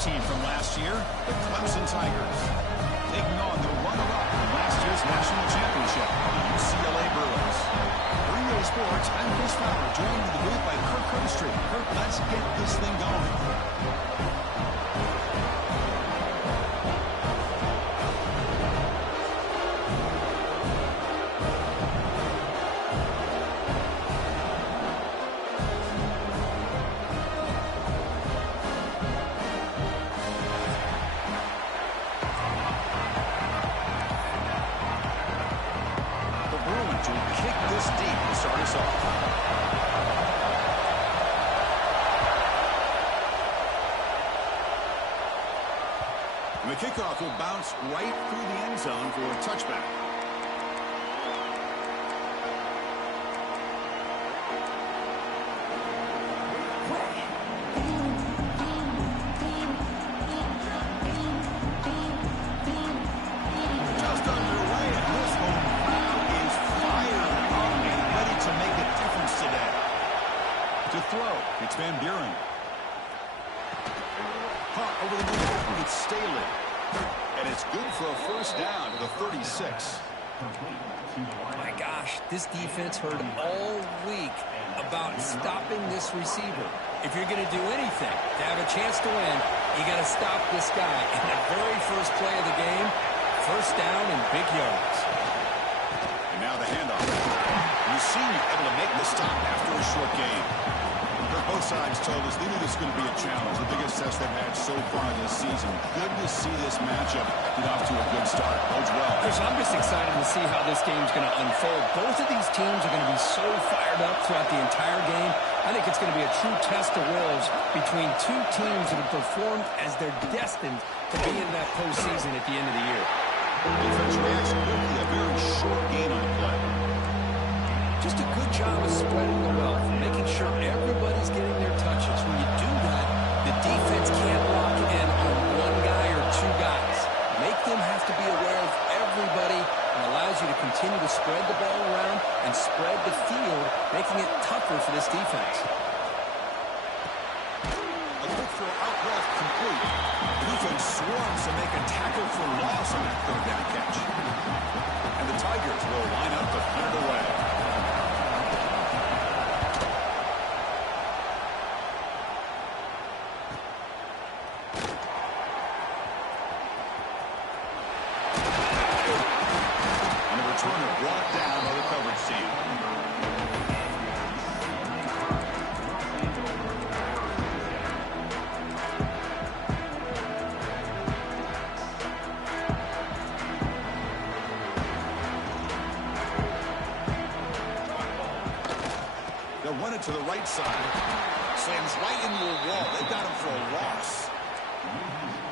team from last year, the Clemson Tigers. Taking on the runner-up from last year's national championship, the UCLA Bruins. Three-Way Sports, I'm Chris Fowler, joined in the booth by Kirk Herbstreit. Kirk, let's get this thing going. The kickoff will bounce right through the end zone for a touchback. Just underway, and this home crowd is fired up and ready to make a difference today. To throw, it's Van Buren. Caught over the middle, it's Staley. And it's good for a first down to the 36. My gosh, this defense heard all week about stopping this receiver. If you're going to do anything to have a chance to win, you got to stop this guy. In the very first play of the game, first down and big yards. And now the handoff. You see able to make the stop after a short gain. Both sides told us they knew this was going to be a challenge, the biggest test they've had so far this season. Good to see this matchup get off to a good start. Bodes well. Chris, I'm just excited to see how this game's going to unfold. Both of these teams are going to be so fired up throughout the entire game. I think it's going to be a true test of wills between two teams that have performed as they're destined to be in that postseason at the end of the year. Defense reacts quickly, a very short gain on the play. Just a good job of spreading the wealth, making sure everybody's getting their touches. When you do that, the defense can't lock in on one guy or two guys. Make them have to be aware of everybody and allows you to continue to spread the ball around and spread the field, making it tougher for this defense. A quick throw out left complete. Defense swarms to make a tackle for loss on that third down catch. And the Tigers will line up to put it away. Brought down by the coverage team. They'll run it to the right side. Slams right into a wall. They got him for a loss.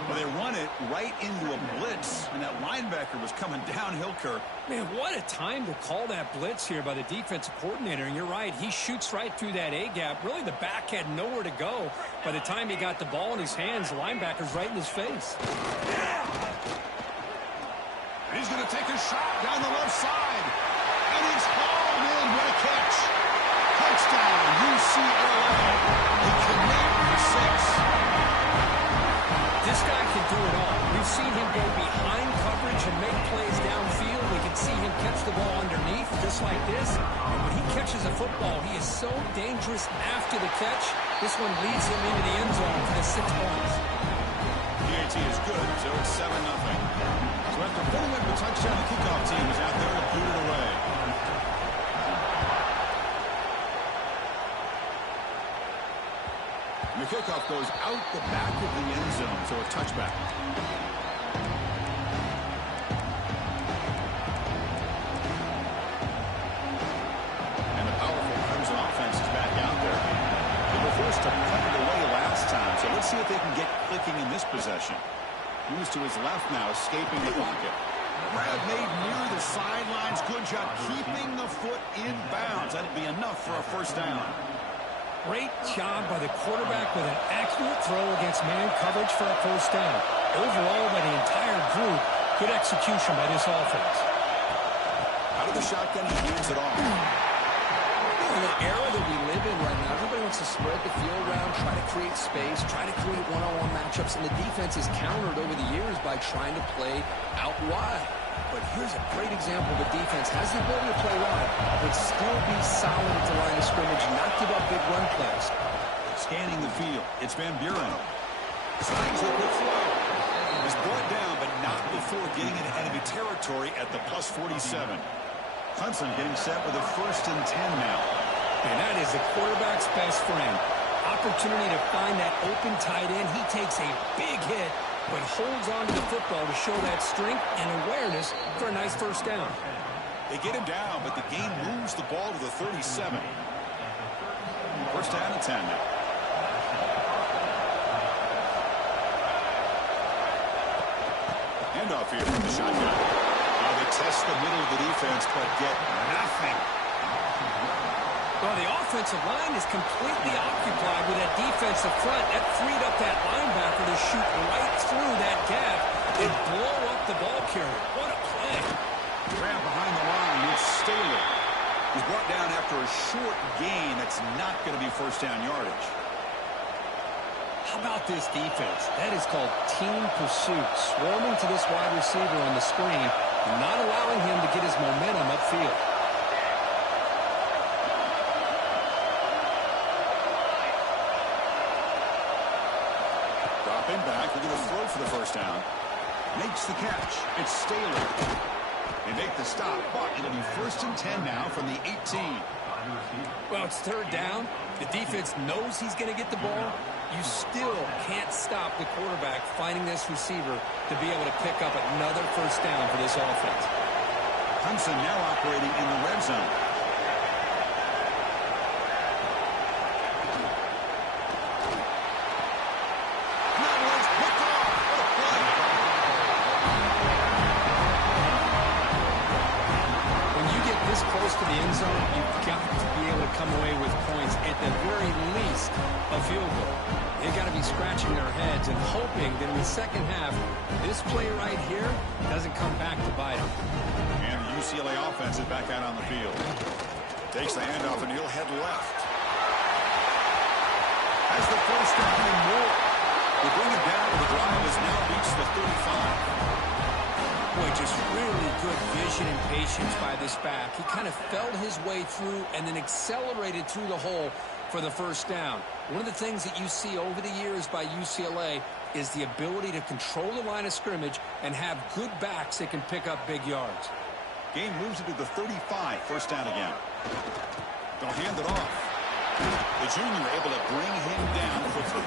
Well, they run it right into a blitz, and that linebacker was coming downhill, Kirk. Man, what a time to call that blitz here by the defensive coordinator. And you're right, he shoots right through that A-gap. Really, the back had nowhere to go. By the time he got the ball in his hands, the linebacker's right in his face. He's going to take a shot down the left side. And he's hauled in. What a catch. Touchdown, UCLA. They connect for 6. This guy can do it all. We've seen him go behind coverage and make plays downfield. We can see him catch the ball underneath, just like this. And when he catches a football, he is so dangerous after the catch. This one leads him into the end zone for the 6 points. PAT is good, so it's 7-0. So after putting up a touchdown, the kickoff team is out there to boot it away. And the kickoff goes out the back of the end zone, so a touchback. And the powerful Crimson offense is back out there. They were forced to punt it away last time, so let's see if they can get clicking in this possession. Moves to his left now, escaping the pocket. Grab made near the sidelines. Good job keeping the foot in bounds. That'll be enough for a first down. Great job by the quarterback with an accurate throw against man coverage for a first down. Overall, by the entire group, good execution by this offense. Out of the shotgun, he hands it off. In the era that we live in right now, everybody wants to spread the field around, try to create space, try to create one-on-one matchups. matchups, and the defense is countered over the years by trying to play out wide. But here's a great example of a defense has the ability to play wide, but still be solid at the line of scrimmage, not give up big run plays. Scanning the field, it's Van Buren. Signs a quick throw. He's brought down, but not before getting into enemy territory at the plus 47. Clemson getting set with a 1st and 10 now. And that is the quarterback's best friend. Opportunity to find that open tight end. He takes a big hit, but holds on to the football to show that strength and awareness for a nice first down. They get him down, but the game moves the ball to the 37. 1st down and 10 now. Handoff here from the shotgun. Now they test the middle of the defense, but get nothing. Well, the offensive line is completely occupied with that defensive front. That freed up that linebacker to shoot right through that gap and blow up the ball carrier. What a play. Grab behind the line with Staley. He's brought down after a short gain that's not going to be 1st down yardage. How about this defense? That is called team pursuit. Swarming to this wide receiver on the screen and not allowing him to get his momentum upfield. Dropping back, they're going to throw for the 1st down. Makes the catch. It's Staley. They make the stop, but it'll be 1st and 10 now from the 18. Well, it's 3rd down. The defense knows he's going to get the ball. You still can't stop the quarterback finding this receiver to be able to pick up another 1st down for this offense. Clemson now operating in the red zone. Close to the end zone, you've got to be able to come away with points, at the very least a field goal. They've got to be scratching their heads and hoping that in the second half, this play right here doesn't come back to bite them. And the UCLA offense is back out on the field. Takes the handoff and he'll head left. Has the 1st down and more. They bring it down, the drive has now reached the 35. Boy, just really good vision and patience by this back. He kind of felt his way through and then accelerated through the hole for the 1st down. One of the things that you see over the years by UCLA is the ability to control the line of scrimmage and have good backs that can pick up big yards. Game moves into the 35, 1st down again. They'll hand it off. The junior able to bring him down quickly.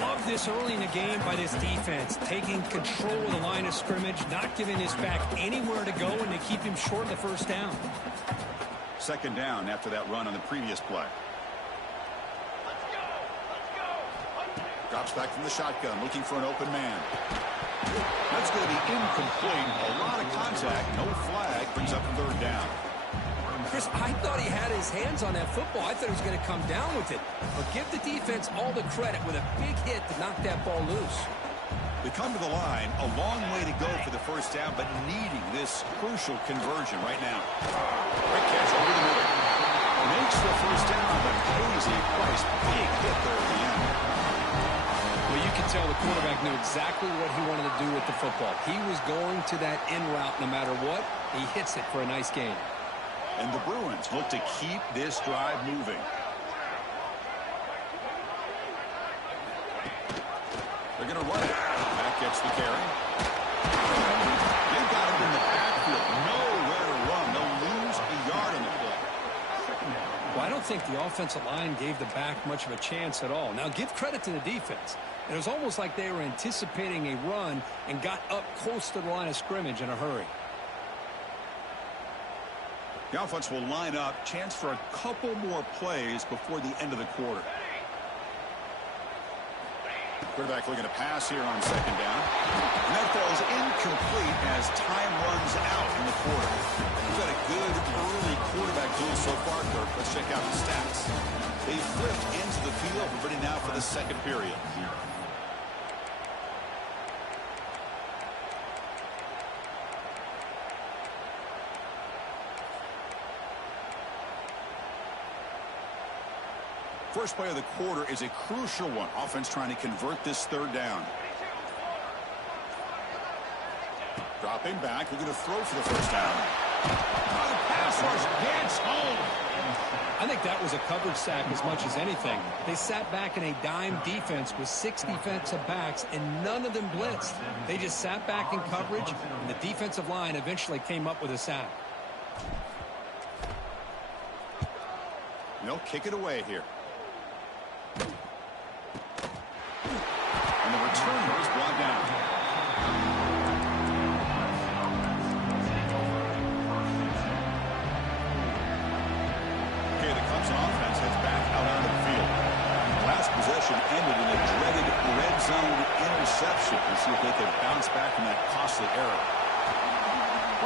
Love this early in the game by this defense, taking control of the line of scrimmage, not giving his back anywhere to go, and to keep him short of the 1st down. 2nd down after that run on the previous play. Drops back from the shotgun, looking for an open man. That's going to be incomplete. A lot of contact, no flag, brings up 3rd down. Chris, I thought he had his hands on that football. I thought he was going to come down with it. But give the defense all the credit with a big hit to knock that ball loose. They come to the line, a long way to go for the 1st down, but needing this crucial conversion right now. Great catch over the middle. Makes the 1st down, but pays a price. Big hit there at the end. Well, you can tell the quarterback knew exactly what he wanted to do with the football. He was going to that in route no matter what. He hits it for a nice gain. And the Bruins look to keep this drive moving. They're going to run it. Back gets the carry. They've got him in the backfield. Nowhere to run. They'll lose a yard on the play. Well, I don't think the offensive line gave the back much of a chance at all. Now, give credit to the defense. It was almost like they were anticipating a run and got up close to the line of scrimmage in a hurry. The offense will line up. Chance for a couple more plays before the end of the quarter. Quarterback looking to pass here on 2nd down. And that falls incomplete as time runs out in the quarter. We've got a good early quarterback duel so far, Kirk. Let's check out the stats. They flipped into the field. We're ready now for the 2nd period. First play of the quarter is a crucial one. Offense trying to convert this third down. Dropping back, looking to throw for the first down. Oh, the pass rush gets home. I think that was a coverage sack as much as anything. They sat back in a dime defense with 6 defensive backs, and none of them blitzed. They just sat back in coverage, and the defensive line eventually came up with a sack. And they'll kick it away here. And the returner is brought down. Offense heads back out onto the field. Last possession ended in a dreaded red zone interception. Let's see if they can bounce back from that costly error.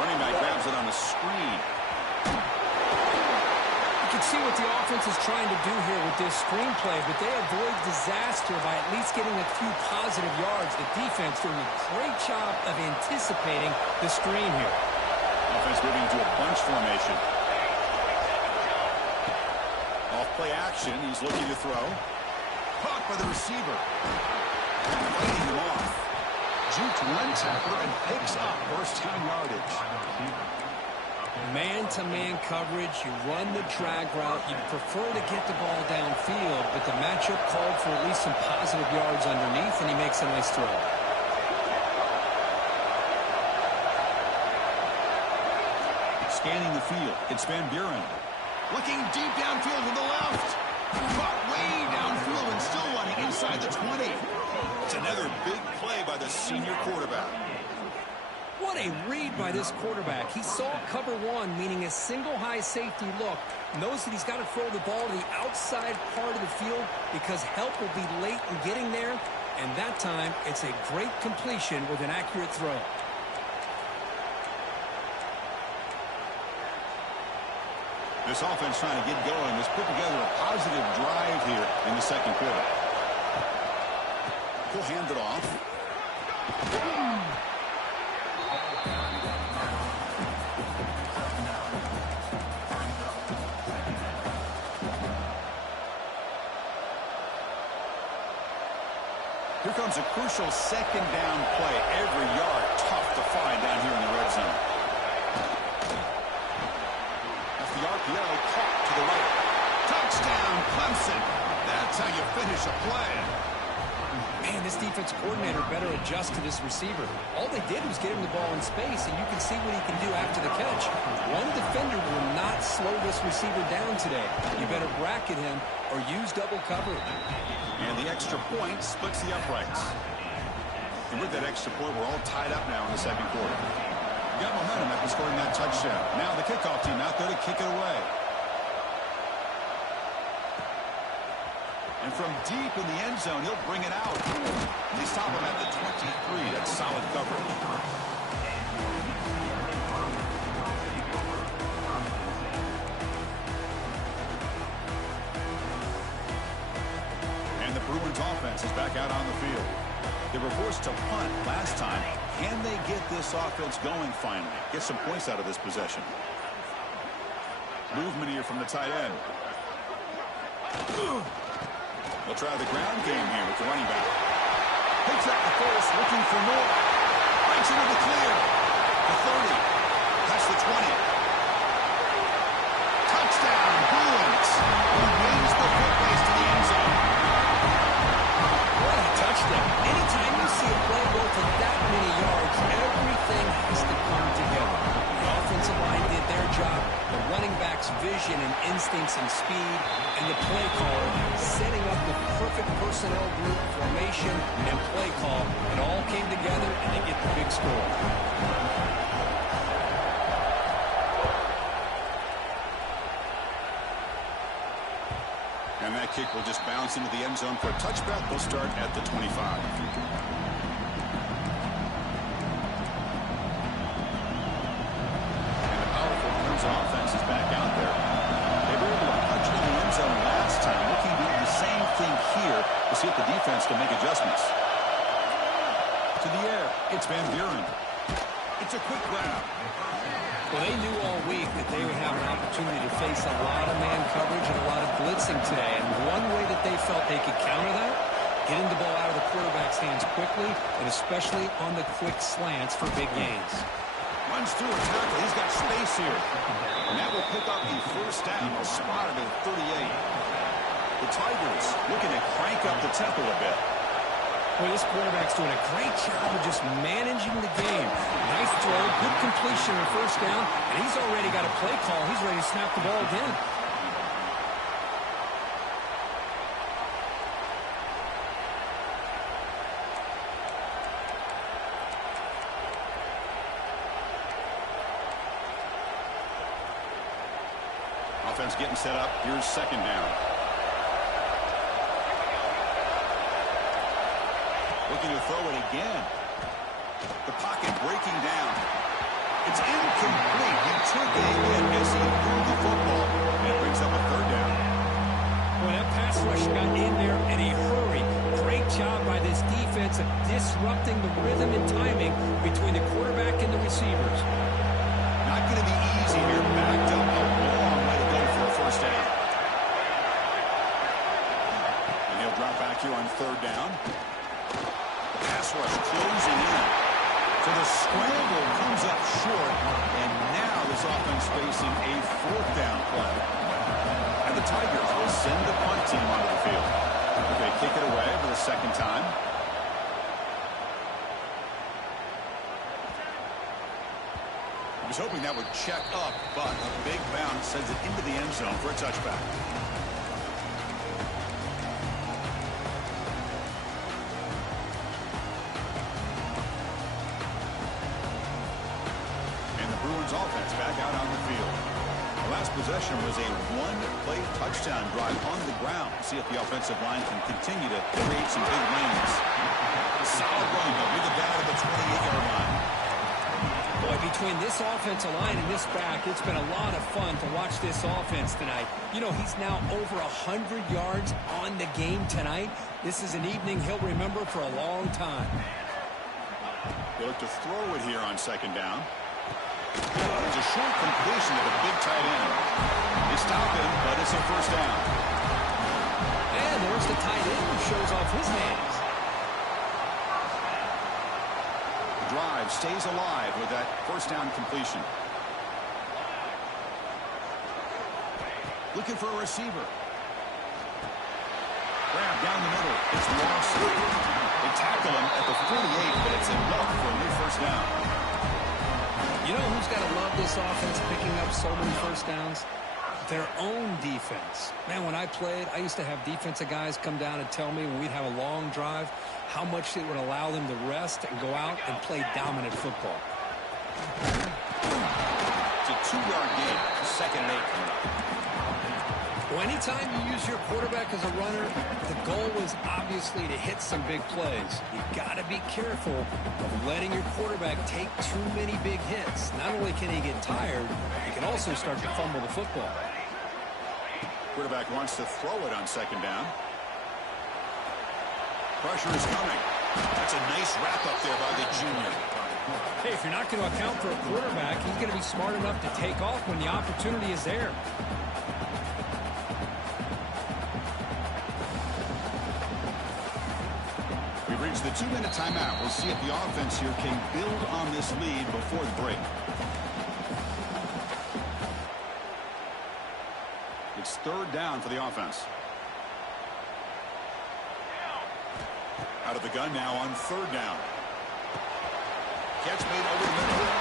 Running back grabs it on the screen. You can see what the offense is trying to do here with this screenplay, but they avoid disaster by at least getting a few positive yards. The defense doing a great job of anticipating the screen here. Offense moving to a bunch formation. Play action. He's looking to throw. Caught by the receiver. Fighting him off. Juked one tackler and picks up first down yardage. Man-to-man coverage. You run the drag route. You prefer to get the ball downfield, but the matchup called for at least some positive yards underneath, and he makes a nice throw. Scanning the field. It's Van Buren. Looking deep downfield to the left. Caught way downfield and still running inside the 20. It's another big play by the senior quarterback. What a read by this quarterback. He saw cover one, meaning a single high safety look. Knows that he's got to throw the ball to the outside part of the field because help will be late in getting there. And that time, it's a great completion with an accurate throw. This offense trying to get going has put together a positive drive here in the second quarter. He'll hand it off. Here comes a crucial second down play. Every yard tough to find down here in the red zone. The RPO caught to the right. Touchdown, Clemson. That's how you finish a play. Man, this defense coordinator better adjust to this receiver. All they did was get him the ball in space, and you can see what he can do after the catch. One defender will not slow this receiver down today. You better bracket him or use double coverage. And the extra point splits the uprights. And with that extra point, we're all tied up now in the second quarter. Got momentum after scoring that touchdown. Now the kickoff team out there to kick it away. And from deep in the end zone, he'll bring it out. They stop him at the 23. That's solid coverage. And the Bruins offense is back out on the field. They were forced to punt last time. Can they get this offense going finally? Get some points out of this possession. Movement here from the tight end. They'll try the ground game here with the running back. Picks up the first, looking for more. Breaks into the clear. The 30. That's the 20. Touchdown, Bruins. He wins the footbase to the end zone. What a touchdown. Anytime you see a play go for that many yards, everything has to come together. The offensive line did their job, the running back's vision and instincts and speed, and the play caller setting up the perfect personnel group, formation, and play call. It all came together, and they get the big score. And that kick will just bounce into the end zone for a touchback. They'll start at the 25. And the powerful Crimson offense is back out there. They were able to punch it in the end zone last time. Looking to do the same thing here to see if the defense can make adjustments. To the air, it's Van Buren. It's a quick grab. Well, they knew all week that they would have an opportunity to face a lot of man coverage and a lot of blitzing today. And one way that they felt they could counter that, getting the ball out of the quarterback's hands quickly, and especially on the quick slants for big gains. Runs through a tackle. He's got space here. And that will pick up the first down. A spot at 38. The Tigers looking to crank up the tempo a bit. Well, this quarterback's doing a great job of just managing the game. Nice throw, good completion on first down, and he's already got a play call. He's ready to snap the ball again. Offense getting set up. Here's second down. Looking to throw it again. The pocket breaking down. It's incomplete. He took a hit as he threw the football. And it brings up a third down. Well, that pass rush got in there in a hurry. Great job by this defense of disrupting the rhythm and timing between the quarterback and the receivers. Not going to be easy here. Backed up a long way to go for a first down. And he'll drop back here on third down. Pass rush closing in. So the scramble comes up short, and now this offense facing a fourth down play. And the Tigers will send the punt team onto the field. They kick it away for the second time. He was hoping that would check up, but a big bounce sends it into the end zone for a touchback. Offense back out on the field. The last possession was a one-play touchdown drive on the ground. See if the offensive line can continue to create some big lanes. A solid run, but with the bat at the 28-yard line. Boy, between this offensive line and this back, it's been a lot of fun to watch this offense tonight. You know, he's now over 100 yards on the game tonight. This is an evening he'll remember for a long time. They look to throw it here on second down. It's a short completion to the big tight end. They stop him, but it's a first down. And there's the tight end who shows off his hands. The drive stays alive with that first down completion. Looking for a receiver. Grab down the middle. It's lost. They tackle him at the 48, but it's enough for a new first down. You know who's got to love this offense picking up so many first downs? Their own defense. Man, when I played, I used to have defensive guys come down and tell me when we'd have a long drive how much it would allow them to rest and go out and play dominant football. It's a 2-yard gain. Second and 8 coming up. Well, anytime you use your quarterback as a runner, the goal is obviously to hit some big plays. You've got to be careful of letting your quarterback take too many big hits. Not only can he get tired, he can also start to fumble the football. Quarterback wants to throw it on second down. Pressure is coming. That's a nice wrap up there by the junior. Hey, if you're not going to account for a quarterback, he's going to be smart enough to take off when the opportunity is there. Reach the 2-minute timeout. We'll see if the offense here can build on this lead before the break. It's third down for the offense. Out of the gun now on third down. Catch made over the middle.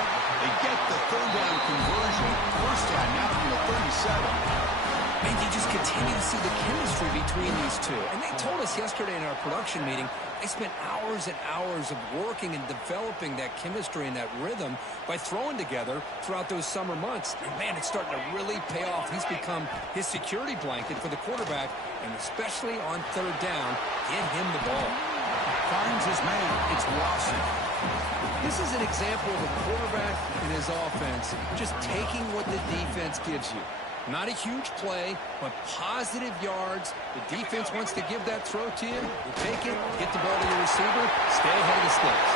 They get the third down conversion. First down now from the 37. And you just continue to see the chemistry between these two. And they told us yesterday in our production meeting, they spent hours and hours of working and developing that chemistry and that rhythm by throwing together throughout those summer months. And, man, it's starting to really pay off. He's become his security blanket for the quarterback, and especially on third down, get him the ball. Finds his man. It's Lawson. This is an example of a quarterback and his offense just taking what the defense gives you. Not a huge play, but positive yards. The defense wants to give that throw to you. You take it, get the ball to your receiver, stay ahead of the sticks.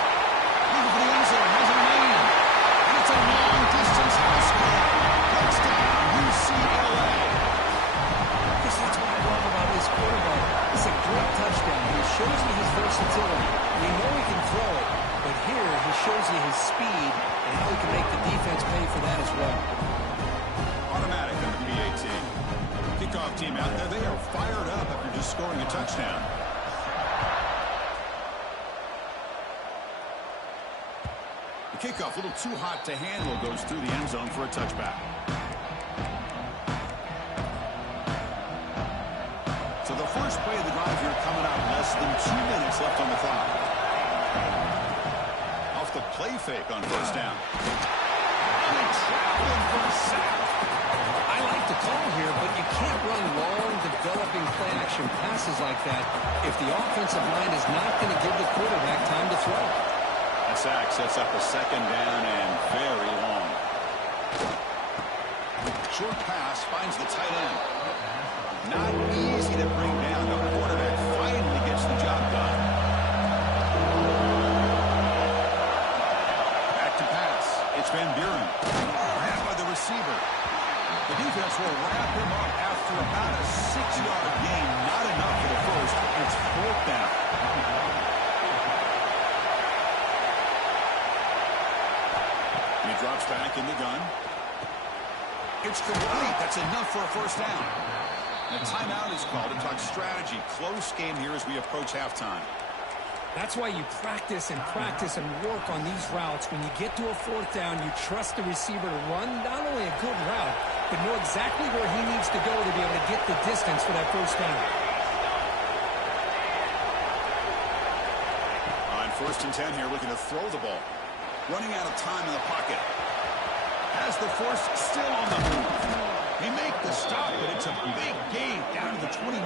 Looking for the end zone. Has a man. And it's a long distance pass you his speed and how he can make the defense pay for that as well. Automatic on the PAT. Kickoff team out there. They are fired up after just scoring a touchdown. The kickoff, a little too hot to handle, goes through the end zone for a touchback. So the first play of the drive here coming up, less than 2 minutes left on the clock. Off the play fake on first down. And they trap him for a sack. I like the call here, but you can't run long, developing play-action passes like that if the offensive line is not going to give the quarterback time to throw. That sack sets up a second down and very long. Short pass finds the tight end. Not easy to bring down. The quarterback finally gets the job done. Back to pass. It's Van Buren. Grabbed by the receiver. The defense will wrap him up after about a 6-yard gain. Not enough for the first. It's fourth down. He drops back in the gun. It's complete. That's enough for a first down. The timeout is called to talk strategy. Close game here as we approach halftime. That's why you practice and work on these routes. When you get to a fourth down, you trust the receiver to run not only a good route, but know exactly where he needs to go to be able to get the distance for that first down. On first and 10 here, looking to throw the ball. Running out of time in the pocket. Has the force still on the move. They make the stop, but it's a big gain down to the 29.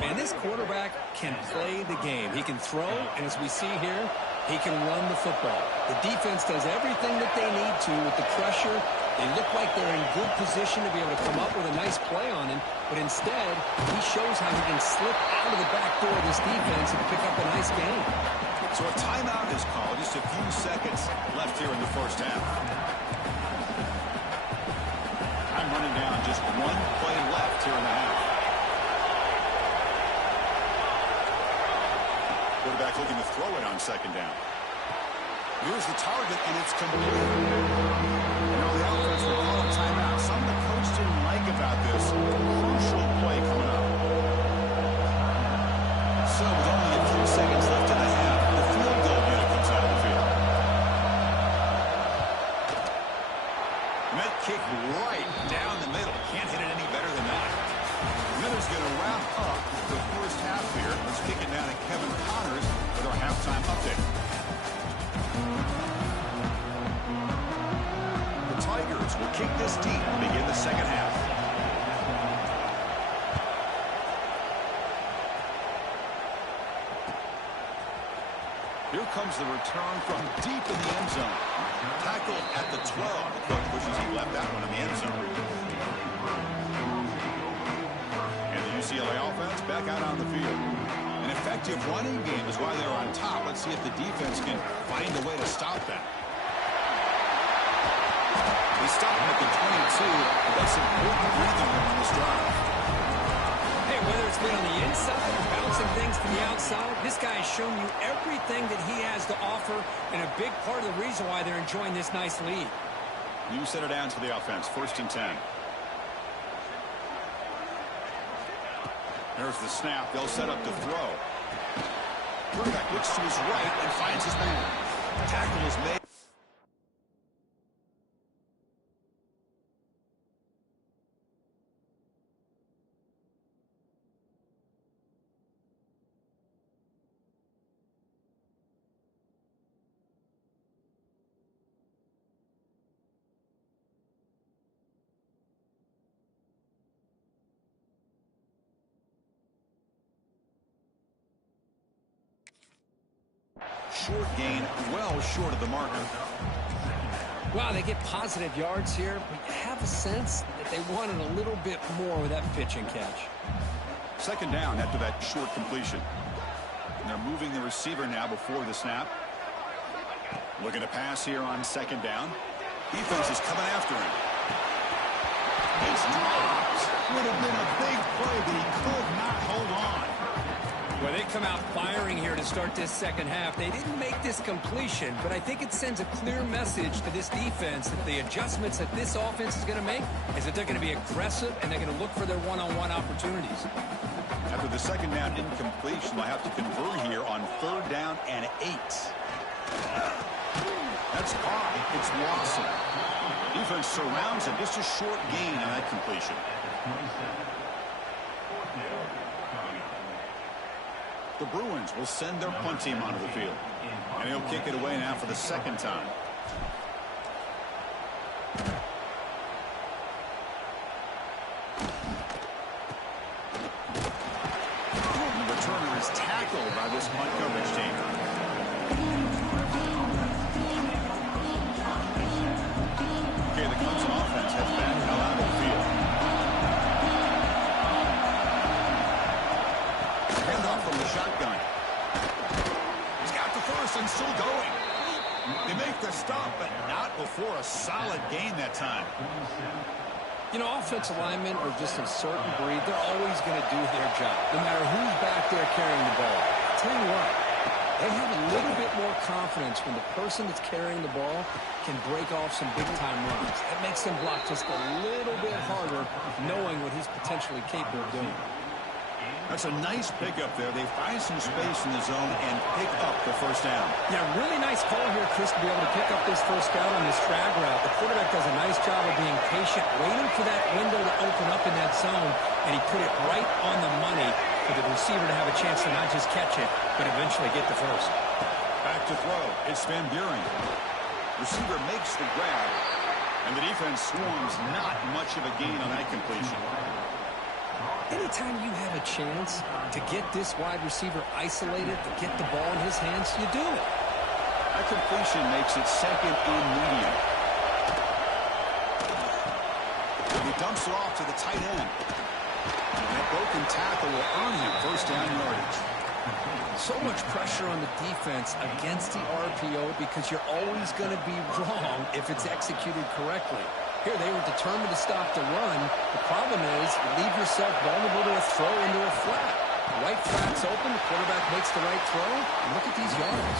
Man, this quarterback can play the game. He can throw, and as we see here, he can run the football. The defense does everything that they need to with the pressure. They look like they're in good position to be able to come up with a nice play on him, but instead, he shows how he can slip out of the back door of this defense and pick up a nice gain. So a timeout is called. Just a few seconds left here in the first half. I'm running down. Just one play left here in the half. Quarterback looking to throw it on second down. Here's the target, and it's complete. You know, the offense will call a timeout. Something the coach didn't like about this. Crucial play coming up. So with only a few seconds left in the half, the field goal unit comes out of the field. And that kick right down the middle. Can't hit it any better than that. Miller's going to wrap up the first half here. Let's kick it down to Kevin Connors with our halftime update. The Tigers will kick this deep and begin the second half. Here comes the return from deep in the end zone. Tackle at the 12. The coach wishes he left that one in the end zone. And the UCLA offense back out on the field. An effective running game is why they're on top. Let's see if the defense can find a way to stop that. They stop him at the 22. But that's some good breathing room in this drive. Hey, whether it's been on the inside or bouncing things to the outside, this guy has shown you everything that he has to offer, and a big part of the reason why they're enjoying this nice lead. New center down to the offense, first and 10. There's the snap. They'll set up to throw. Quarterback looks to his right and finds his man. Tackle is made. Short gain, well short of the marker. Wow, they get positive yards here, but you have a sense that they wanted a little bit more with that pitch and catch. Second down after that short completion. And they're moving the receiver now before the snap. Looking to pass here on second down. Defense is coming after him. It's dropped. Would have been a big play, but he could not hold on. Well, they come out firing here to start this second half. They didn't make this completion, but I think it sends a clear message to this defense that the adjustments that this offense is going to make is that they're going to be aggressive and they're going to look for their one-on-one opportunities. After the second down incompletion, they'll have to convert here on 3rd down and 8. That's caught. It's Lawson. Defense surrounds him. Just a short gain on that completion. The Bruins will send their punt team onto the field. And he'll kick it away now for the second time. And the returner is tackled by this punt coverage team. Okay, the Clemson offense has back now out of the field. Handoff from the shotgun. He's got the first and still going. They make the stop, but not before a solid gain that time. You know, offensive linemen are just a certain breed. They're always going to do their job, no matter who's back there carrying the ball. I'll tell you what, they have a little bit more confidence when the person that's carrying the ball can break off some big-time runs. That makes them block just a little bit harder, knowing what he's potentially capable of doing. That's a nice pickup there. They find some space in the zone and pick up the first down. Yeah, really nice call here, Chris, to be able to pick up this first down on this drag route. The quarterback does a nice job of being patient, waiting for that window to open up in that zone, and he put it right on the money for the receiver to have a chance to not just catch it, but eventually get the first. Back to throw. It's Van Buren. Receiver makes the grab, and the defense swarms. Not much of a gain on that completion. Anytime you have a chance to get this wide receiver isolated, to get the ball in his hands, you do it. That completion makes it 2nd and medium. And he dumps it off to the tight end. And that broken tackle will earn him first down yardage. So much pressure on the defense against the RPO because you're always going to be wrong if it's executed correctly. Here, they were determined to stop the run. The problem is you leave yourself vulnerable to a throw into a flat. The right flat's open. The quarterback makes the right throw. And look at these yards.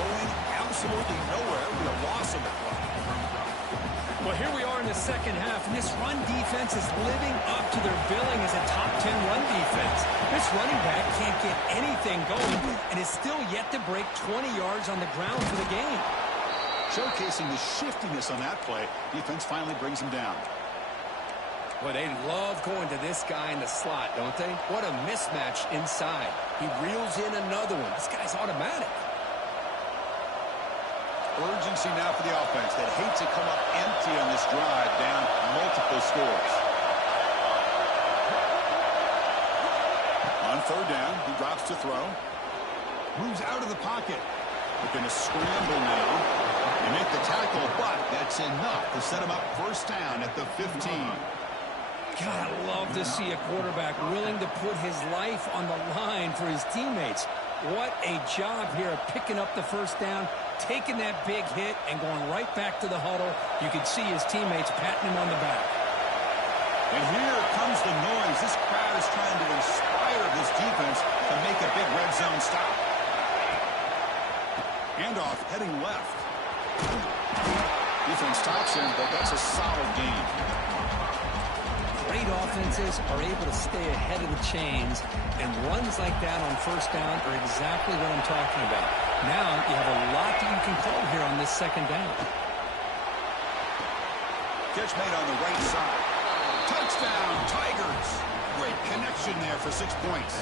Going absolutely nowhere with a loss of the play. Well, here we are in the second half, and this run defense is living up to their billing as a top 10 run defense. This running back can't get anything going and is still yet to break 20 yards on the ground for the game. Showcasing the shiftiness on that play, defense finally brings him down. Well, they love going to this guy in the slot, don't they? What a mismatch inside. He reels in another one. This guy's automatic. Urgency now for the offense that hates to come up empty on this drive, down multiple scores. On 3rd down, he drops to throw. Moves out of the pocket. They're going to scramble now. They make the tackle, but that's enough to set him up first down at the 15. God, I love to see a quarterback willing to put his life on the line for his teammates. What a job here of picking up the first down, taking that big hit, and going right back to the huddle. You can see his teammates patting him on the back. And here comes the noise. This crowd is trying to inspire this defense to make a big red zone stop. Handoff heading left. Defense stops him, but that's a solid gain. Great offenses are able to stay ahead of the chains, and runs like that on first down are exactly what I'm talking about. Now you have a lot that you can call here on this second down. Catch made on the right side. Touchdown, Tigers. Great connection there for 6 points.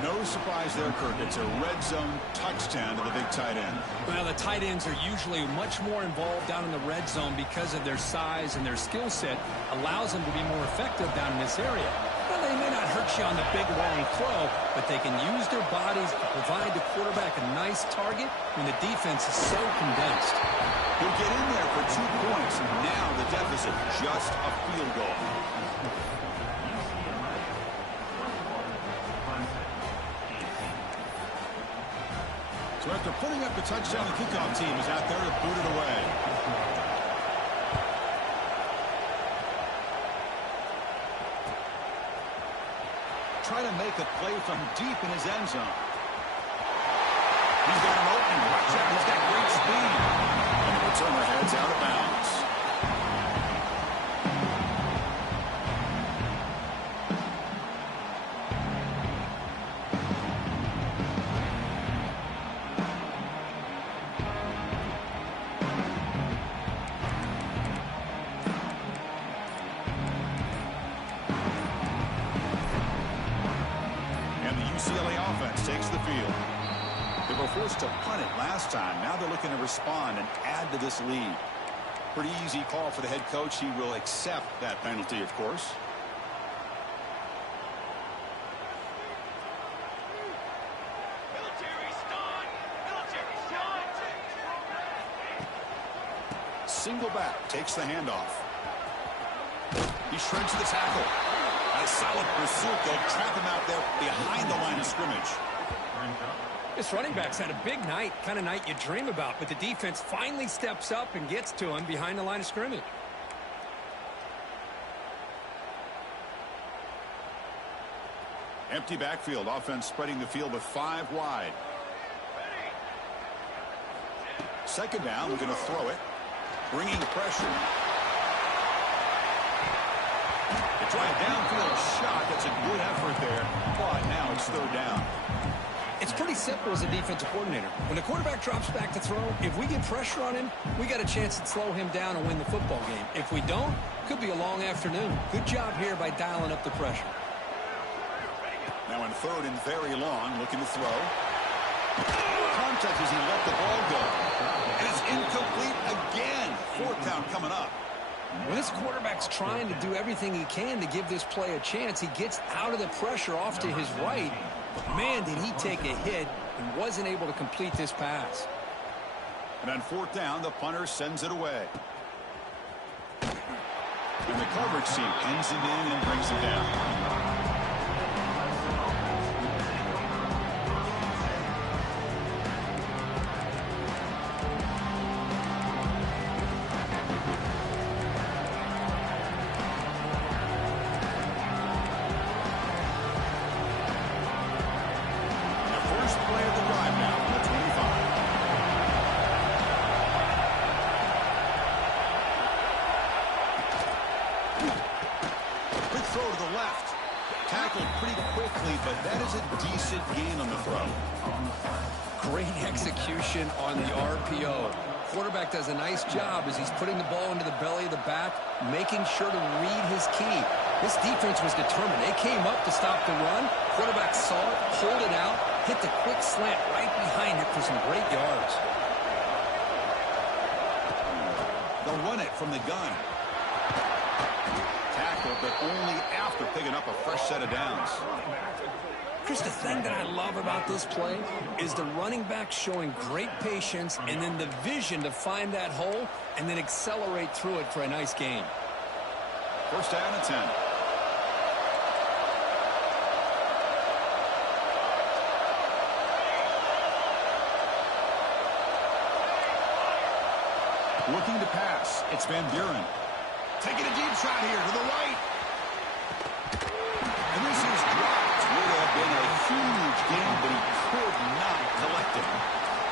No surprise there, Kirk. It's a red zone touchdown to the big tight end. Well, the tight ends are usually much more involved down in the red zone because of their size and their skill set allows them to be more effective down in this area. Well, they may not hurt you on the big, long throw, but they can use their bodies to provide the quarterback a nice target when the defense is so condensed. He'll get in there for 2 points. Now the deficit, just a field goal. So after putting up the touchdown, the kickoff team is out there to boot it away. try to make a play from deep in his end zone. He's got an opening. Watch out. He's got great speed. And the returner heads out of bounds. UCLA offense takes the field. They were forced to punt it last time. Now they're looking to respond and add to this lead. Pretty easy call for the head coach. He will accept that penalty, of course. Single back takes the handoff. He shreds the tackle. A solid pursuit. They'll trap him out there behind the line of scrimmage. This running back's had a big night, kind of night you dream about, but the defense finally steps up and gets to him behind the line of scrimmage. Empty backfield. Offense spreading the field with 5 wide. Second down. We're going to throw it. Bringing pressure. They try a downfield shot. That's a good effort there. But now it's third down. It's pretty simple as a defensive coordinator. When the quarterback drops back to throw, if we get pressure on him, we got a chance to slow him down and win the football game. If we don't, could be a long afternoon. Good job here by dialing up the pressure. Now in third and very long, looking to throw. Contact as he let the ball go. And it's incomplete again. 4th down coming up. When this quarterback's trying to do everything he can to give this play a chance, he gets out of the pressure off to his right. But man, did he take a hit and wasn't able to complete this pass. And on 4th down, the punter sends it away. And the coverage team pins him in and brings him down. Execution on the RPO. Quarterback does a nice job as he's putting the ball into the belly of the back, making sure to read his key. This defense was determined. They came up to stop the run. Quarterback saw it, pulled it out, hit the quick slant right behind it for some great yards. They'll run it from the gun. Tackle, but only after picking up a fresh set of downs. Chris, the thing that I love about this play is the running back showing great patience and then the vision to find that hole and then accelerate through it for a nice gain. 1st down and 10. Looking to pass. It's Van Buren. Taking a deep shot here to the right. And this is dropped. Would have been a huge game, but he could not collect it.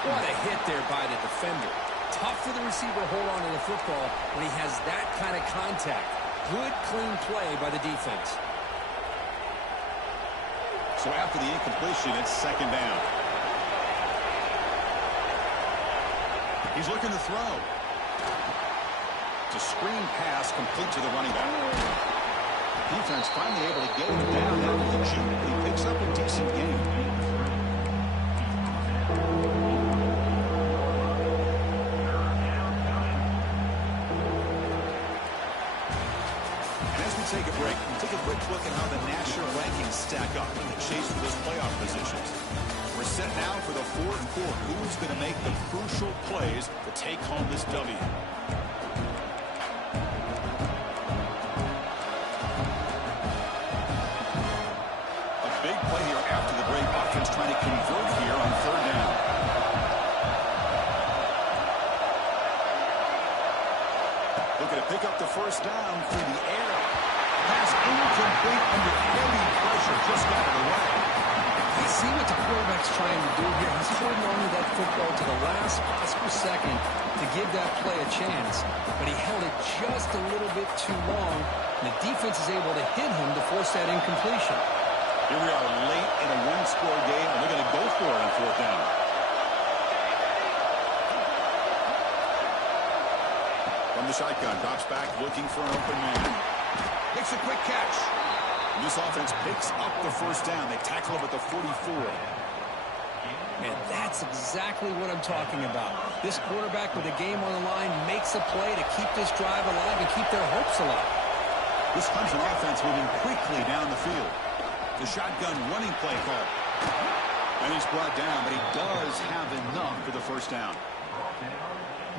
What a hit there by the defender. Tough for the receiver to hold on to the football when he has that kind of contact. Good, clean play by the defense. So after the incompletion, it's 2nd down. He's looking to throw. It's a screen pass complete to the running back. Defense finally able to get him down to the juke. He picks up a decent game. And as we take a break, we take a quick look at how the national rankings stack up in the chase for those playoff positions. We're set now for the 4th quarter. Who's going to make the crucial plays to take home this W? Trying to convert here on 3rd down. Looking to pick up the 1st down through the air. Pass incomplete under heavy pressure. pressure just got it away. I see what the quarterback's trying to do here. He's holding on to that football to the last possible second to give that play a chance. But he held it just a little bit too long, and the defense is able to hit him to force that incompletion. Here we are late in a one-score game, and they're going to go for it on fourth down. From the shotgun, drops back, looking for an open man. Makes a quick catch. And this offense picks up the first down. They tackle him at the 44. And that's exactly what I'm talking about. This quarterback with the game on the line makes a play to keep this drive alive and keep their hopes alive. This Clemson offense moving quickly down the field. The shotgun running play call. And he's brought down, but he does have enough for the first down.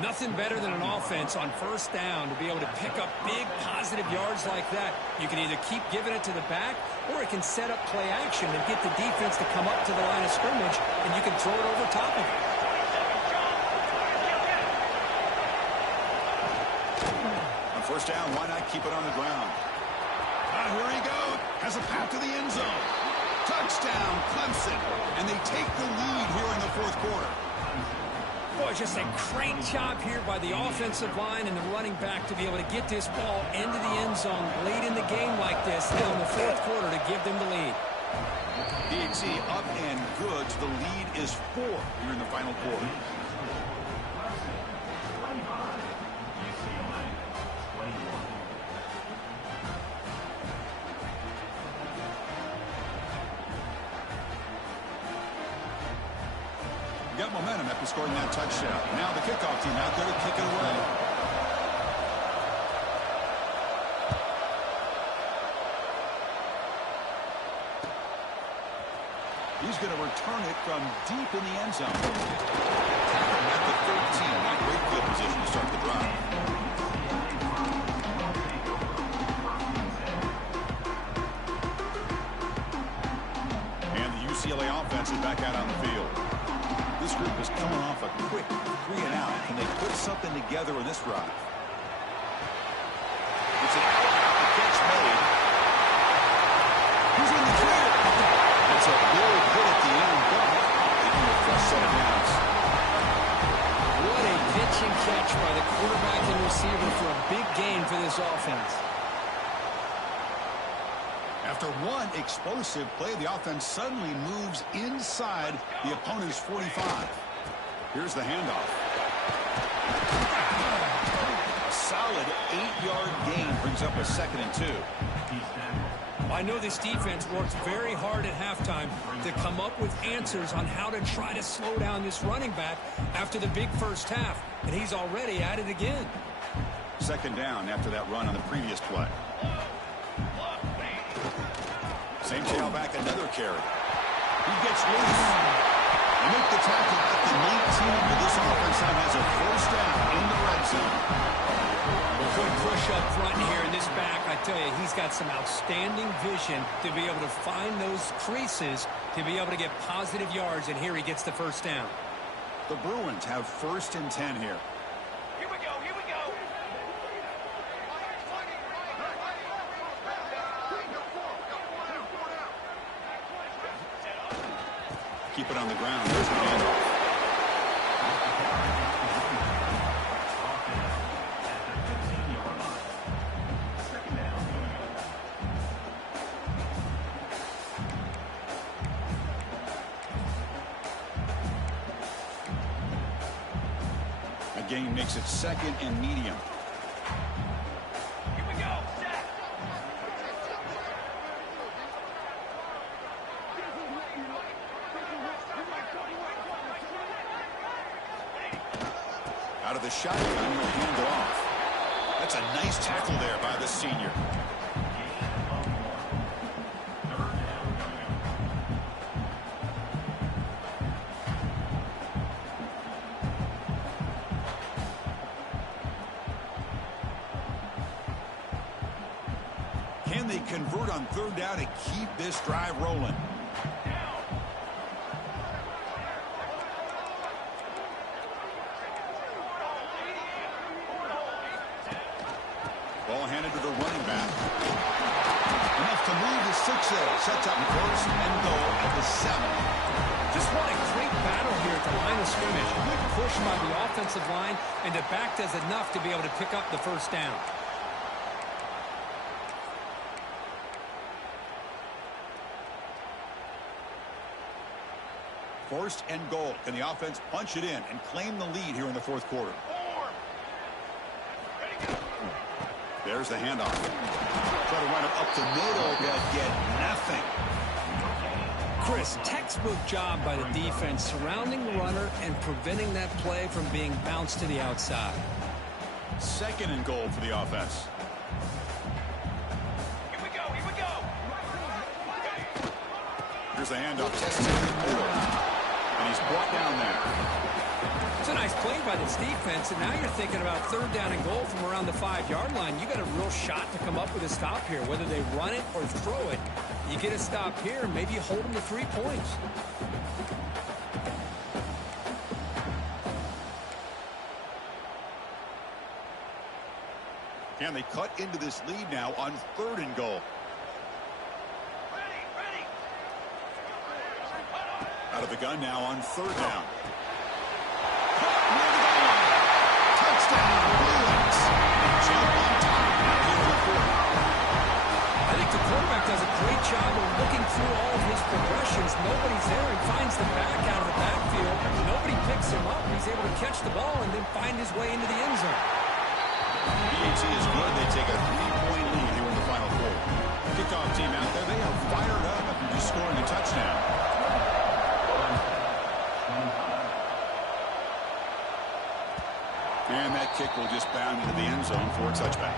Nothing better than an offense on first down to be able to pick up big positive yards like that. You can either keep giving it to the back, or it can set up play action and get the defense to come up to the line of scrimmage, and you can throw it over top of it. On first down, why not keep it on the ground? Here he goes. Has a path to the end zone. Touchdown, Clemson. And they take the lead here in the fourth quarter. Boy, just a great job here by the offensive line and the running back to be able to get this ball into the end zone late in the game like this in the fourth quarter to give them the lead. DHC up and good. So the lead is 4 here in the final quarter. Got momentum after scoring that touchdown. Now the kickoff team out there to kick it away. He's going to return it from deep in the end zone. At the 13. Not great field position to start the drive. And the UCLA offense is back out on the field. This group is coming off a quick 3-and-out. Can they put something together in this drive? It's an out, the catch made. He's in the clear. It's a big hit at the end, but they can a fresh set of downs. What a pitch and catch by the quarterback and receiver for a big gain for this offense. After one explosive play, the offense suddenly moves inside the opponent's 45. Here's the handoff. A solid 8-yard gain brings up a 2nd and 2. I know this defense works very hard at halftime to come up with answers on how to try to slow down this running back after the big first half, and he's already at it again. 2nd down after that run on the previous play. Same tailback, another carry. He gets loose. They make the tackle at the 19, but this offense now has a first down in the red zone. A good push up front here in this back. I tell you, he's got some outstanding vision to be able to find those creases to be able to get positive yards, and here he gets the first down. The Bruins have 1st and 10 here. Here we go, here we go. Keep it on the ground. There's the handoff. A gain makes it 2nd and medium. Here we go. Set. Out of the shotgun, he'll hand it off. That's a nice tackle there by the senior. Can they convert on 3rd down to keep this drive rolling? Ball handed to the running back. Enough to move the 6A. Sets up first and goal at the 7. Just what a great battle here at the line of scrimmage. Good push by the offensive line, and the back does enough to be able to pick up the first down. First and goal. Can the offense punch it in and claim the lead here in the fourth quarter? There's the handoff. Try to run it up the middle. They'll get nothing. Chris, textbook job by the defense surrounding the runner and preventing that play from being bounced to the outside. Second and goal for the offense. Here we go, here we go. Here's the handoff. Testing the board. And he's brought down there. It's a nice play by this defense, and now you're thinking about third down and goal from around the 5-yard line. You got a real shot to come up with a stop here, whether they run it or throw it. You get a stop here, maybe you hold them to 3 points. Can they cut into this lead now on third and goal? Ready. Out of the gun now on third down. Touchdown, Bruins. Jump on top now here in the fourth. I think the quarterback does a great job of looking through all of his progressions. Nobody's there. He finds the back out of the backfield. Nobody picks him up. He's able to catch the ball and then find his way into the end zone. BAT is good. They take a 3-point lead here in the final quarter. Kickoff team out there. They are fired up after just scoring a touchdown. And that kick will just bound into the end zone for a touchback.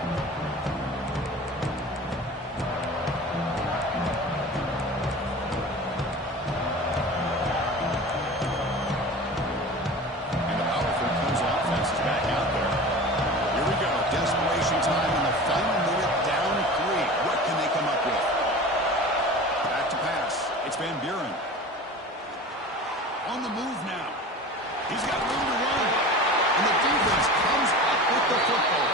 And the powerful Clemson offense is back out there. Here we go. Desperation time in the final minute, down 3. What can they come up with? Back to pass. It's Van Buren. On the move now. He's got room to run. And the defense comes up with the football.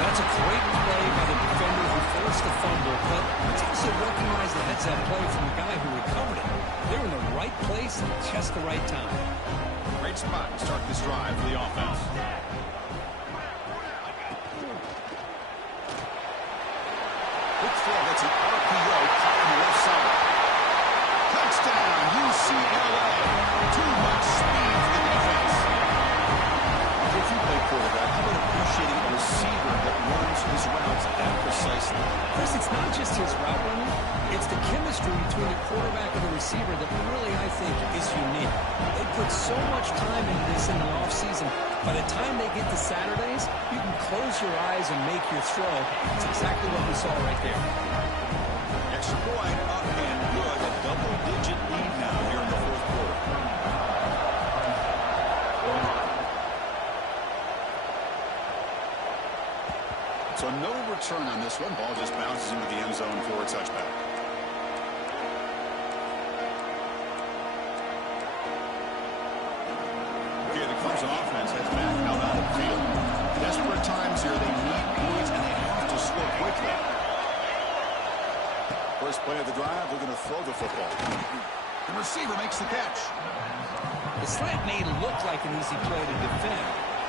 That's a great play by the defender who forced the fumble, but let's also recognize the heads-up play from the guy who recovered it. They were in the right place at just the right time. Great spot to start this drive for the offense. Quick throw. That's an RPO caught on the left side. Touchdown, UCLA. Too much speed for the defense. If you play quarterback, how about appreciating a receiver that runs his routes that precisely? Chris, it's not just his route running. It's the chemistry between the quarterback and the receiver that really, I think, is unique. They put so much time into this in the offseason. By the time they get to Saturdays, you can close your eyes and make your throw. It's exactly what we saw right there. Extra point up and good. A double-digit lead now here in the fourth quarter. So no return on this one. Ball just bounces into the end zone for a touchback. Okay, the Clemson offense has Matt out on the field. Desperate times here. They need points, and they have to score quickly. First play of the drive, we're going to throw the football. The receiver makes the catch. The slant may look like an easy play to defend,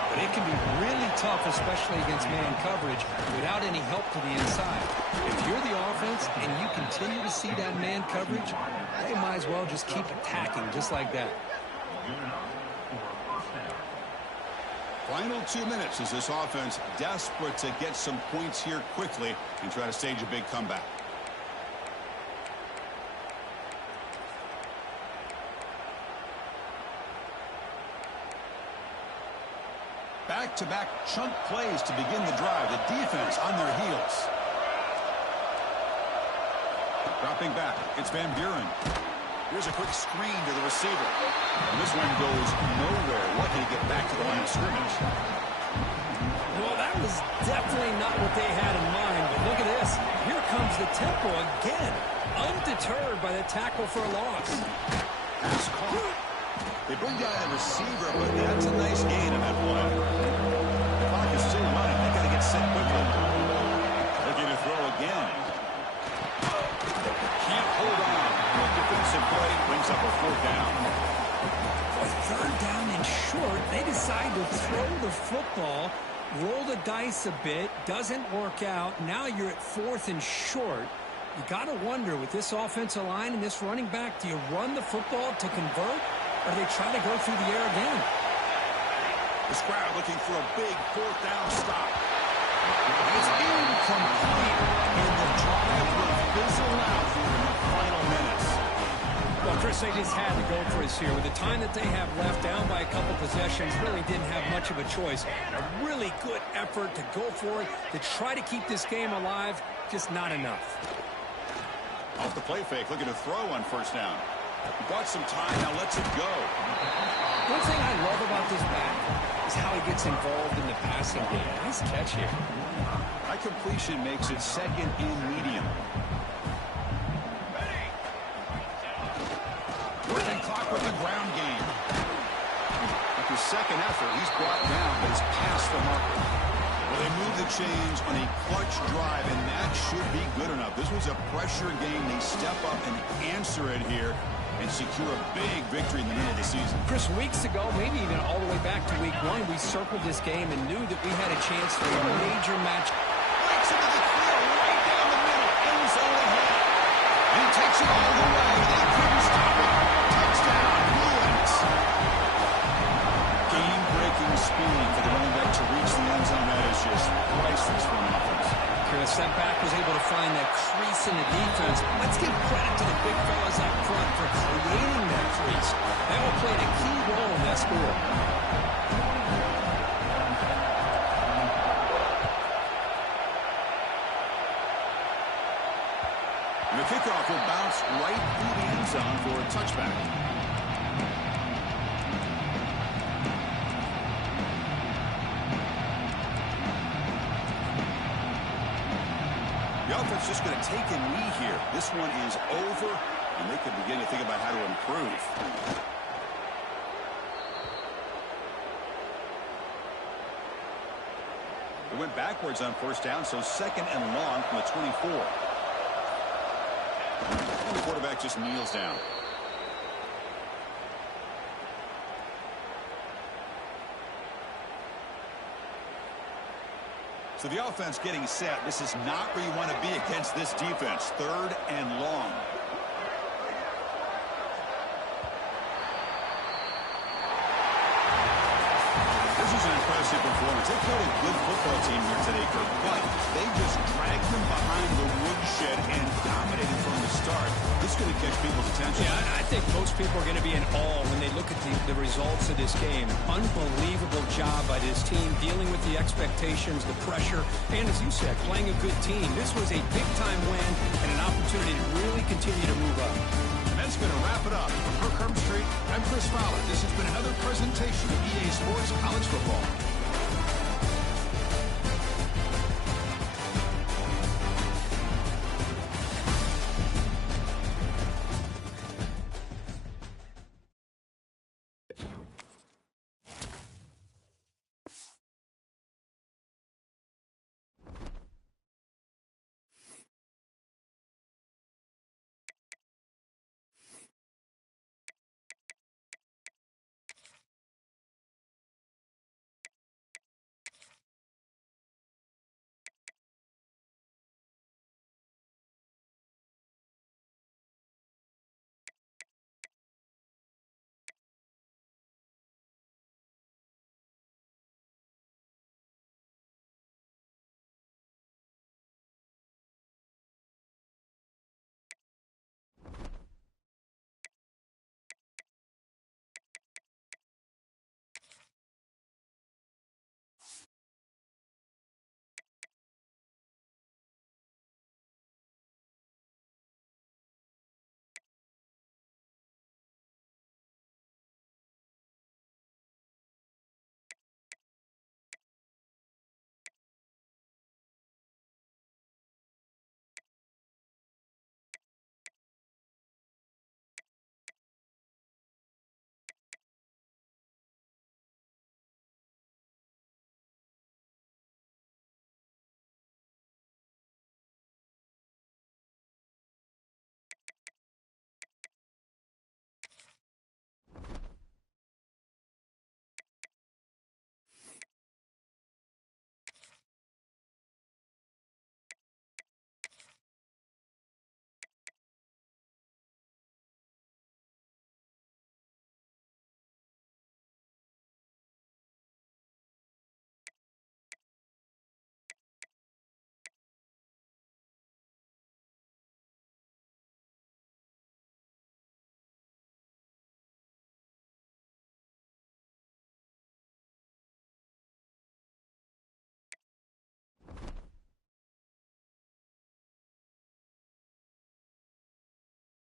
but it can be really tough, especially against man coverage, without any help to the inside. If you're the offense and you continue to see that man coverage, they might as well just keep attacking just like that. Final 2 minutes as this offense desperate to get some points here quickly and try to stage a big comeback. Back-to-back chunk plays to begin the drive. The defense on their heels. Dropping back, it's Van Buren. Here's a quick screen to the receiver. And this one goes nowhere. Lucky to get back to the line of scrimmage. Well, that was definitely not what they had in mind, but look at this. Here comes the tempo again, undeterred by the tackle for a loss. Pass caught. They bring down the receiver, but that's a nice gain on that play. The clock is still running. They got to get set quickly. Looking to throw again. brings up a 4th down. Boy, 3rd down and short. They decide to throw the football, roll the dice a bit, doesn't work out. Now you're at 4th and short. You got to wonder, with this offensive line and this running back, do you run the football to convert, or do they try to go through the air again? The Squire looking for a big 4th down stop. It's incomplete, and the drive will fizzle out here in the final minutes. Well, Chris, they just had to go for us here. With the time that they have left, down by a couple possessions, really didn't have much of a choice. A really good effort to go for it, to try to keep this game alive, just not enough. Off the play fake, looking to throw on 1st down. He bought some time, now lets it go. One thing I love about this back is how he gets involved in the passing game. Nice catch here. High completion makes it 2nd and medium. Working clock with the ground game. After 2nd effort, he's brought down, but he's past the marker. Well, they move the chains on a clutch drive, and that should be good enough. This was a pressure game. They step up and answer it here and secure a big victory in the middle of the season. Chris, weeks ago, maybe even all the way back to week 1, we circled this game and knew that we had a chance for a major match. Breaks into the clear right down the middle. End zone ahead. And he takes it all the way. They couldn't stop it. Touchdown, Bruins. Game-breaking speed for the running back to reach the end zone. That is just priceless for an offense. Chris, that back was able to find that crease in the defense. Let's give credit to the big fellas up front for creating that crease. That will play a key role in that score. And the kickoff will bounce right through the end zone for a touchback. The offense just going to take a knee here. This one is over, and they can begin to think about how to improve. It went backwards on 1st down, so 2nd and long from the 24. And the quarterback just kneels down. So the offense getting set. This is not where you want to be against this defense. 3rd and long. This is an impressive performance. They played a good football team here today, Kirk, but they just dragged them behind the woodshed and dominated from the start. This is going to catch people's attention. Yeah, I think most people are going to be in awe when they look at the results of this game. Unbelievable job by this team, dealing with the expectations, the pressure, and as you said, playing a good team. This was a big-time win and an opportunity to really continue to move up. And that's going to wrap it up. From Kirk Street, I'm Chris Fowler. This has been another presentation of EA Sports College Football.